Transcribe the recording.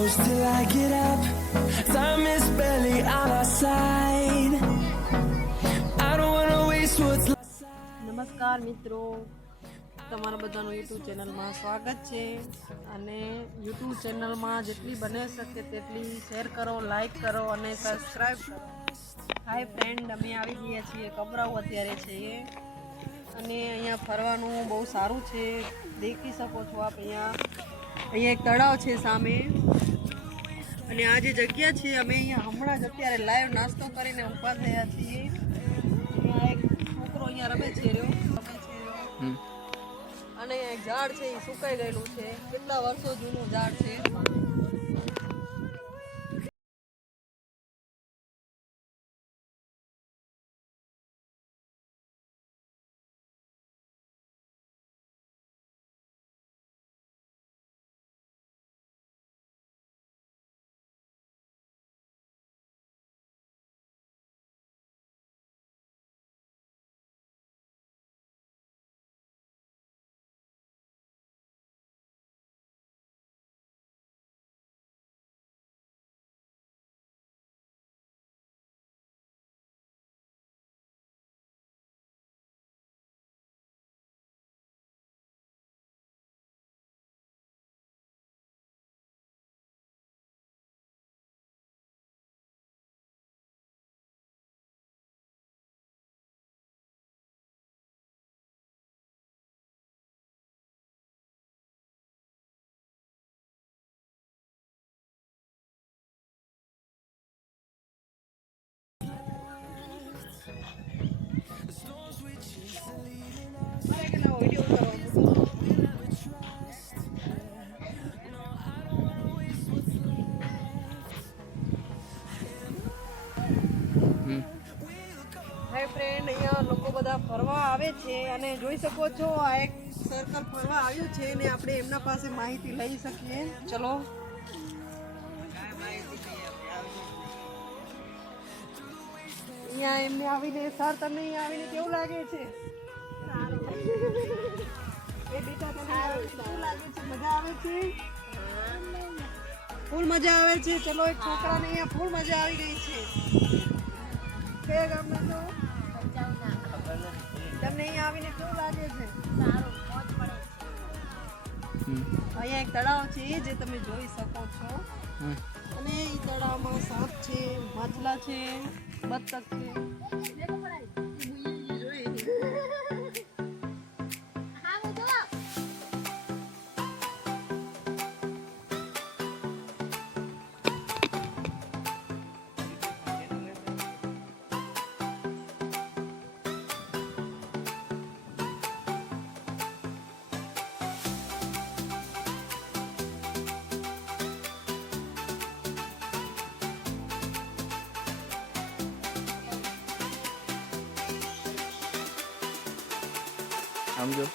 close till I get up. Time is barely on our side. I don't wanna waste what's left. નમસ્કાર મિત્રો, તમારા બધાનું YouTube ચેનલમાં સ્વાગત છે. અને યુટ્યુબ ચેનલમાં જેટલી બને શકે તેટલી શેર કરો, લાઈક કરો અને સબસ્ક્રાઈબ કરો. હાય ફ્રેન્ડ, અમે આવી ગયા છીએ કબરાઉ અત્યારે છીએ અને અહીંયા ફરવાનું બહુ સારું છે. દેખી શકો છો આપ, અહીંયા એક તળાવ છે સામે. અને આ જે જગ્યા છે, અમે અહીંયા હમણાં જ અત્યારે લાઈવ નાસ્તો કરીને ઊભા થયા છીએ. અહીંયા એક છોકરો અહીંયા રમે છે અને એક ઝાડ છે એ સુકાઈ ગયેલું છે. કેટલા વર્ષો જૂનું ઝાડ છે. હાય ફ્રેન્ડ, અહીંયા લોકો બધા ફરવા આવે છે અને જોઈ શકો છો આ એક સર્કલ ફરવા આવ્યું છે ને આપણે એમના પાસે માહિતી લઈ શકીએ. ચલો. અહીંયા એમને આવીને, સર તમને અહીંયા આવીને કેવું લાગે છે? એ બેટા તમને કેવું લાગે છે? મજા આવે છે? ફૂલ મજા આવે છે. ચલો, એક છોકરાને અહીંયા ફૂલ મજા આવી ગઈ છે. કયા ગામના છો? તમને અહીંયા આવીને કેવું લાગે છે? અહીંયા એક તળાવ છે જે તમે જોઈ શકો છો અને એ તળાવમાં સાપ છે, માછલા છે, બતક છે. સમજો